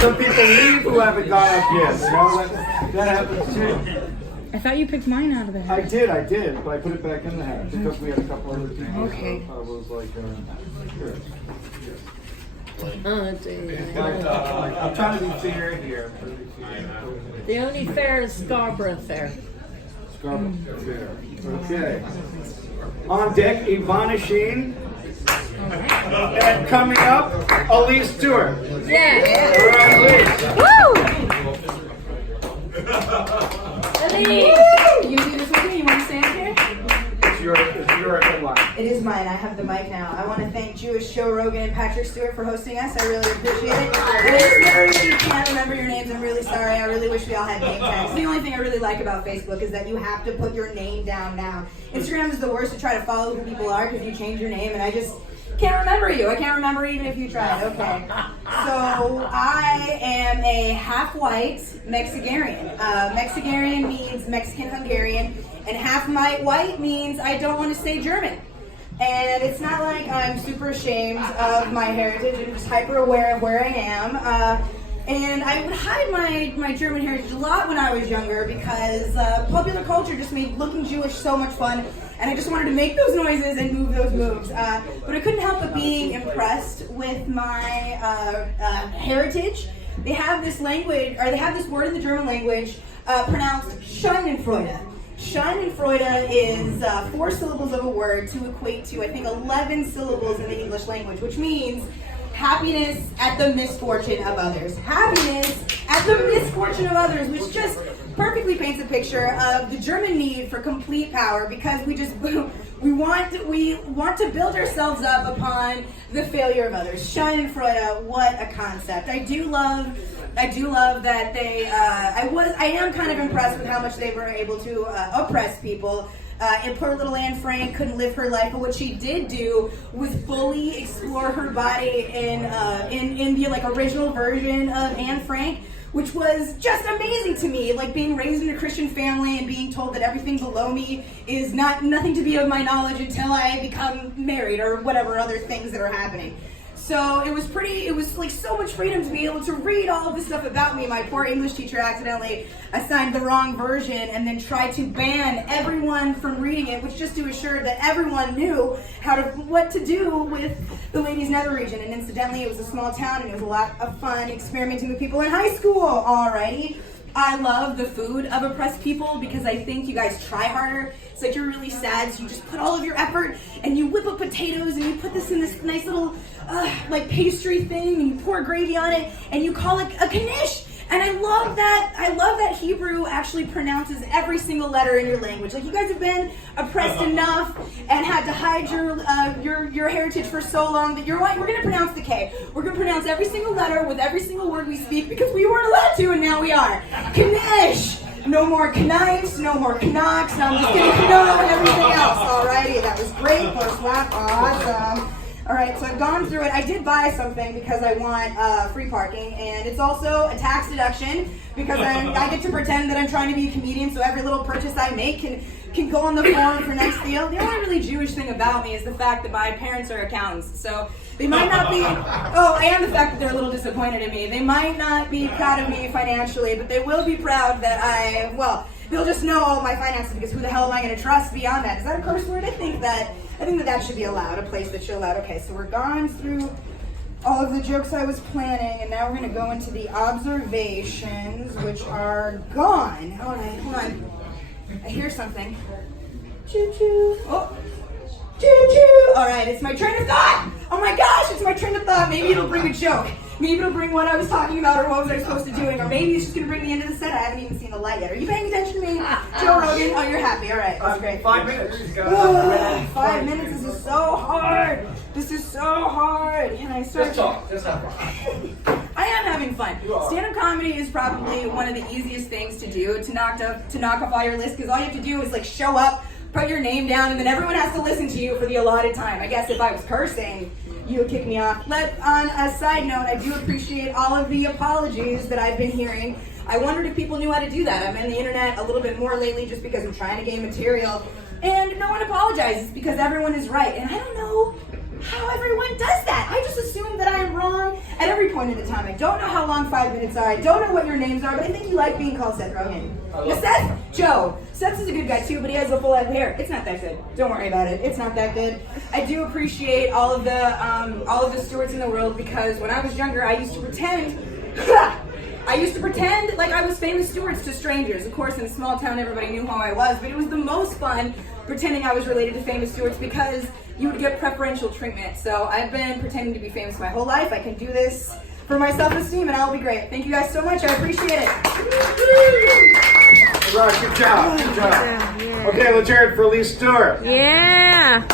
some people leave who haven't gone up yet. You know, that happens too. I thought you picked mine out of the hat. I did, but I put it back in the hat because we had a couple other people. Okay. So I was like, sure. Oh, dear. I'm trying to be fair here. The only fair is Scarborough Fair. Okay. On deck, Ivana Sheen. And coming up, Elise Stewart. Yeah. All right, Elise. You do this with me? You want to stand here? It's your headline. It is mine. I have the mic now. I want to thank Jewish Joe Rogan and Patrick Stewart for hosting us. I really appreciate it. And if you can't remember your names, I'm really sorry. I really wish we all had name tags. The only thing I really like about Facebook is that you have to put your name down now. Instagram is the worst to try to follow who people are because you change your name, and I just can't remember you. I can't remember even if you tried. Okay. So I am a half-white Mexigarian. Mexigarian means Mexican-Hungarian, and half-white means I don't want to say German. And it's not like I'm super ashamed of my heritage. I'm just hyper aware of where I am. And I would hide my German heritage a lot when I was younger because popular culture just made looking Jewish so much fun. And I just wanted to make those noises and move those moves. But I couldn't help but being impressed with my heritage. They have this language, or they have this word in the German language pronounced Schadenfreude. Schadenfreude is 4 syllables of a word to equate to, I think, 11 syllables in the English language, which means happiness at the misfortune of others. Happiness at the misfortune of others, which just perfectly paints a picture of the German need for complete power because we want to build ourselves up upon the failure of others. Schadenfreude, what a concept. I do love that they I am kind of impressed with how much they were able to oppress people. And poor little Anne Frank couldn't live her life, but what she did do was fully explore her body in the like original version of Anne Frank, which was just amazing to me. Like being raised in a Christian family and being told that everything below me is nothing to be of my knowledge until I become married or whatever other things that are happening. So it was like so much freedom to be able to read all of this stuff about me. My poor English teacher accidentally assigned the wrong version and then tried to ban everyone from reading it, which just to assure that everyone knew what to do with the ladies' nether region. And incidentally, it was a small town and it was a lot of fun experimenting with people in high school. Alrighty. I love the food of oppressed people because I think you guys try harder. It's like you're really sad, so you just put all of your effort and you whip up potatoes and you put this in this nice little like pastry thing and you pour gravy on it and you call it a knish. And I love that Hebrew actually pronounces every single letter in your language. Like you guys have been oppressed enough and had to hide your heritage for so long that you're like, we're gonna pronounce the K. We're gonna pronounce every single letter with every single word we speak because we weren't allowed to and now we are. Knish! No more knives, no more knocks, I'm just gonna know and everything else. Alrighty, that was great. First lap, awesome. Alright, so I've gone through it. I did buy something because I want free parking, and it's also a tax deduction because I get to pretend that I'm trying to be a comedian, so every little purchase I make can go on the form for next deal. The only really Jewish thing about me is the fact that my parents are accountants, so they might not be, and the fact that they're a little disappointed in me. They might not be proud of me financially, but they will be proud that they'll just know all of my finances because who the hell am I going to trust beyond that? Is that a curse word? I think that should be allowed, a place that should allow. Okay, so we're gone through all of the jokes I was planning, and now we're going to go into the observations, which are gone. Hold on. I hear something. Choo-choo. Oh. Choo-choo. All right, it's my train of thought. Oh my gosh, it's my train of thought. Maybe it'll bring a joke. Maybe it'll bring what I was talking about or what was I supposed to doing, or maybe it's just going to bring me into the set. I haven't even seen the light yet. Are you paying attention to me? Joe Rogan? Oh, you're happy. All right, that's great. 5 minutes. 5 minutes. This is so hard. Can I start? Let's talk. Let's have fun. I am having fun. Stand-up comedy is probably one of the easiest things to do to knock off all your lists because all you have to do is like show up, put your name down, and then everyone has to listen to you for the allotted time. I guess if I was cursing, you would kick me off. But on a side note, I do appreciate all of the apologies that I've been hearing. I wondered if people knew how to do that. I'm on the internet a little bit more lately just because I'm trying to gain material. And no one apologizes because everyone is right. And I don't know how everyone does that. I just assume that I am wrong at every point in the time. I don't know how long 5 minutes are. I don't know what your names are, but I think you like being called Seth Rogen. Now, Seth? Joe. Seth is a good guy too, but he has a full head of hair. It's not that good. Don't worry about it. It's not that good. I do appreciate all of the Stewarts in the world because when I was younger, I used to pretend like I was famous Stewarts to strangers. Of course, in a small town, everybody knew who I was, but it was the most fun pretending I was related to famous Stewarts because you would get preferential treatment. So I've been pretending to be famous my whole life. I can do this for my self-esteem, and I'll be great. Thank you guys so much. I appreciate it. All right, good job. Good job. Okay, let's hear it for Lee Stewart. Yeah.